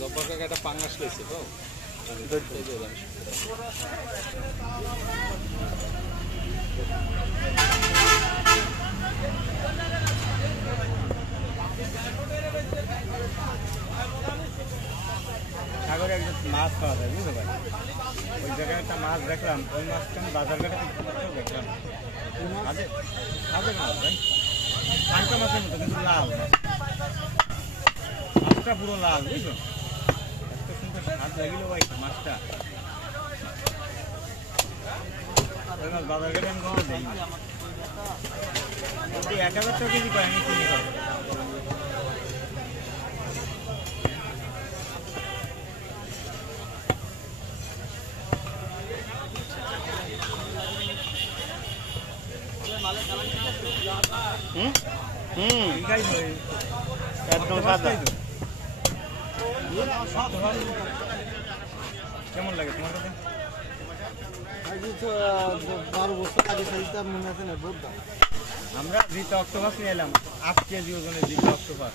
জব্বার কাকা একটা পাঙ্গাস লইছে তো সাগরে একজন মাছ পাওয়া যায় বুঝতে পারি ওই জায়গায় একটা মাছ দেখলাম ওই মাছটা আমি বাজার ঘাটে দেখলাম আজে মাছ ভাই পাঙ্কা মাছের মতো কিন্তু লাল মাছটা পুরো লাল বুঝছো এত সুন্দর স্বাদ লাগিল ভাই মাছটা ওই মাছ বাজার ঘাটে আমি কখনো দেই 1000 টাকা কেজি পাই আমি কিনে খাবো একদম সাদা কেমন লাগে তোমার কাছে? আমরা জিতা অক্টোপাস নিয়ে এলাম 8 কেজি ওজনের জিতা অক্টোপাস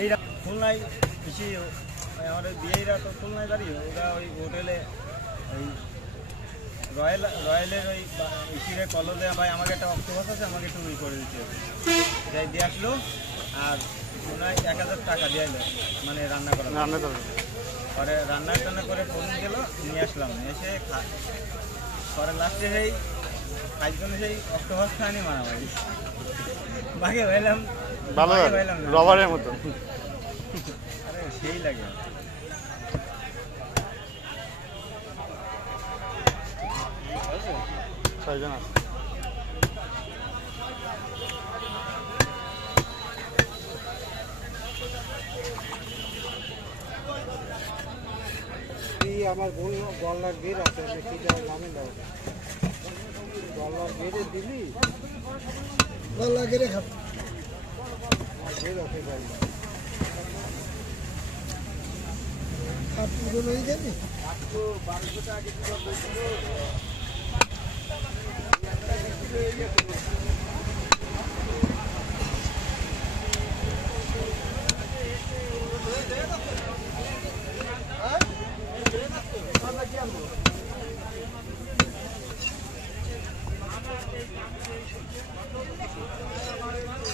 এইরা খুলনায় বেশি আমাদের বিয়েরা তো খুলনায় দাঁড়িয়ে ওরা ওই হোটেলে ওই রয়্যালের ওই ইসিরে কলদে ভাই আমাকে একটা অক্টোপাস আছে আমাকে একটু ওই করে দিতে হবে যাই দিয়ে আসলো আর ওনায় 1000 টাকা দিয়ে এলো মানে রান্না করবে পরে রান্না করে ফোন গেল নিয়ে আসলাম এসে পরে লাস্টে সেই খাইজনে সেই অক্টোপাস খায়নি মারামারি বাকি হইলাম ভালো হইলাম রবারের মতো আরে সেই লাগে ছয়জন আছে আমার গলার বের আছে নামে দাও গলার বেড়ে দিলি গলা গেড়ে খাব বের আছে পুরো হয়ে যাবে 1200 টাকা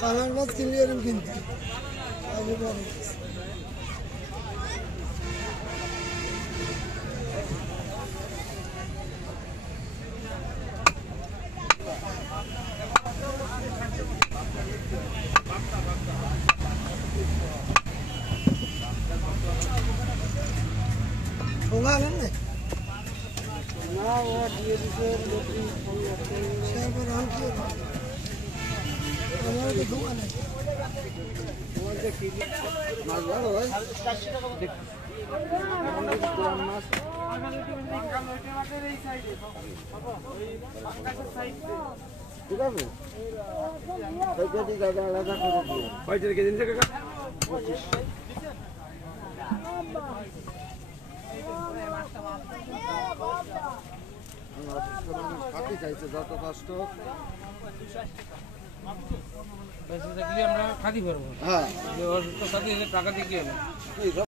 খানার মাছ কিনলে এরকম কিনতে ঠোঙা আনেন না ও দিয়ে দিচ্ছে আমার তো ঠোঙা নেই তোমার যে কি মাছ ভালো হয় মাছ ঠিক আছে আলাদা করে দিও কয়টা কেজি নিচ্ছে কাকা 25 খাতি খাইছে যত কষ্ট আমরা খাতি পারবো হ্যাঁ টাকা দিয়ে কি হবে